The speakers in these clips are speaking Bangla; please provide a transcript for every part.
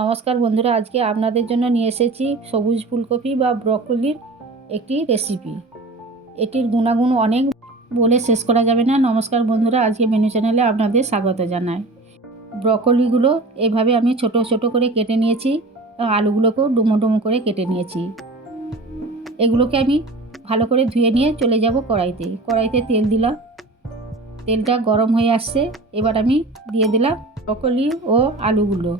নমস্কার বন্ধুরা, আজকে আপনাদের জন্য নিয়ে এসেছি সবুজ ফুলকপি বা ব্রকলির একটি রেসিপি এটির গুণাগুণ অনেক বলে শেষ করা যাবে না। নমস্কার বন্ধুরা, আজকে মেনু চ্যানেলে আপনাদের স্বাগত জানাই। ব্রকলিগুলো এভাবে আমি ছোট ছোট করে কেটে নিয়েছি আলুগুলোকেও ডুমো ডুমো করে কেটে নিয়েছি। এগুলোকে আমি ভালো করে ধুয়ে নিয়ে চলে যাব কড়াইতে। কড়াইতে তেল দিলাম। তেলটা গরম হয়ে আসছে। এবার আমি দিয়ে দিলাম ব্রকলি ও আলুগুলো।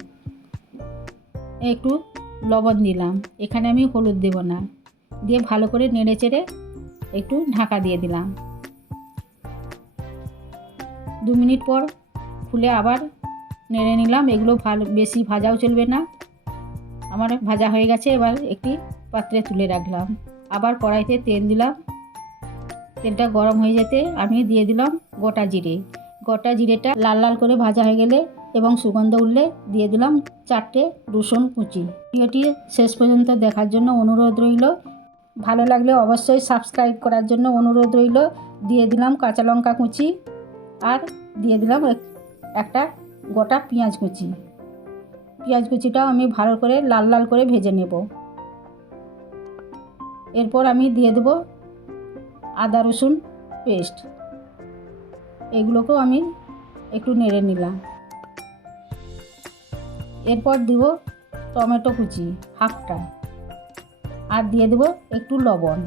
একটু লবণ দিলাম। এখানে আমি হলুদ দেব না। দিয়ে ভালো করে নেড়ে চেড়ে একটু ঢাকা দিয়ে দিলাম। দু মিনিট পর খুলে আবার নেড়ে নিলাম। এগুলো ভালো, বেশি ভাজাও চলবে না। আমার ভাজা হয়ে গেছে। এবার একটি পাত্রে তুলে রাখলাম। আবার কড়াইতে তেল দিলাম। তেলটা গরম হয়ে যেতে আমি দিয়ে দিলাম গোটা জিরে। গোটা জিরেটা লাল লাল করে ভাজা হয়ে গেলে এবং সুগন্ধ উঠলে দিয়ে দিলাম চারটে রসুন কুচি। ভিডিওটি শেষ পর্যন্ত দেখার জন্য অনুরোধ রইল। ভালো লাগলে অবশ্যই সাবস্ক্রাইব করার জন্য অনুরোধ রইল। দিয়ে দিলাম কাঁচা লঙ্কা কুচি আর দিয়ে দিলাম একটা গোটা পেঁয়াজ কুচি। পেঁয়াজ কুচিটাও আমি ভালো করে লাল লাল করে ভেজে নেব। এরপর আমি দিয়ে দেব আদা রসুন পেস্ট। এগুলোকেও আমি একটু নেড়ে নিলাম। এরপর দিব টমেটো কুচি, হাফটা। আর দিয়ে দেবো একটু লবণ,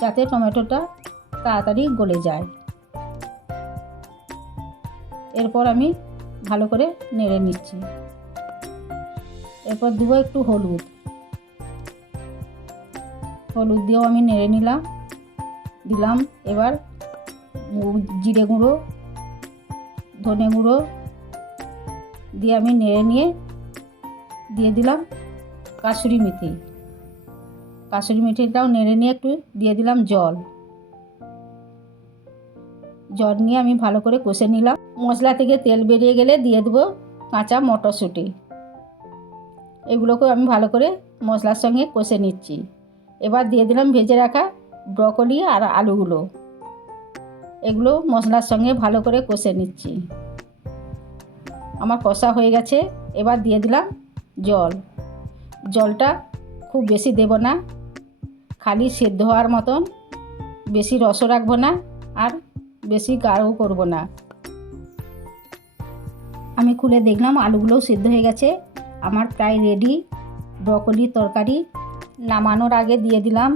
যাতে টমেটোটা তাড়াতাড়ি গলে যায়। এরপর আমি ভালো করে নেড়ে নিচ্ছি। এরপর দেবো একটু হলুদ। হলুদ দিয়েও আমি নেড়ে নিলাম, দিলাম, এবার জিরে গুঁড়ো, ধনে গুঁড়ো দিয়ে আমি নেড়ে নিয়ে দিয়ে দিলাম কাসুরি মেথি। কাসুরি মেথিটাও নেড়ে নিয়ে একটু দিয়ে দিলাম জল। জল নিয়ে আমি ভালো করে কষে নিলাম। মশলা থেকে তেল বেরিয়ে গেলে দিয়ে দেবো কাঁচা মটরশুঁটি। এগুলোকেও আমি ভালো করে মশলার সঙ্গে কষে নিচ্ছি। এবার দিয়ে দিলাম ভেজে রাখা ব্রকলি আর আলুগুলো। এগুলো মশলার সঙ্গে ভালো করে কষে নিচ্ছি। আমার কষা হয়ে গেছে, এবার দিয়ে দিলাম জল। জলটা খুব বেশি দেব না, খালি সেদ্ধ হওয়ার মতন। বেশি রসও রাখব না আর বেশি গাঢ়ও করব না। আমি খুলে দেখলাম আলুগুলোও সিদ্ধ হয়ে গেছে। আমার প্রায় রেডি ব্রকলি তরকারি। নামানোর আগে দিয়ে দিলাম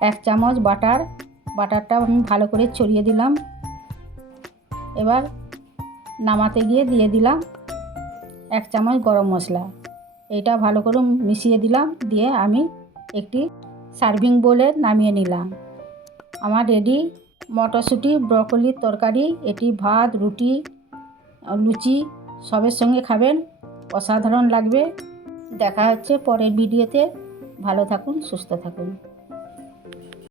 এক চামচ বাটার বাটারটা আমি ভালো করে ছড়িয়ে দিলাম। এবার নামাতে গিয়ে দিয়ে দিলাম এক চামচ গরম মশলা। এটা ভালো করে মিশিয়ে দিলাম, দিয়ে আমি একটি সার্ভিং বোলে নামিয়ে নিলাম। আমার রেডি মটরশুঁটি, ব্রকলির তরকারি, এটি ভাত, রুটি, লুচি সবের সঙ্গে খাবেন, অসাধারণ লাগবে। দেখা হচ্ছে পরের ভিডিওতে। ভালো থাকুন, সুস্থ থাকুন।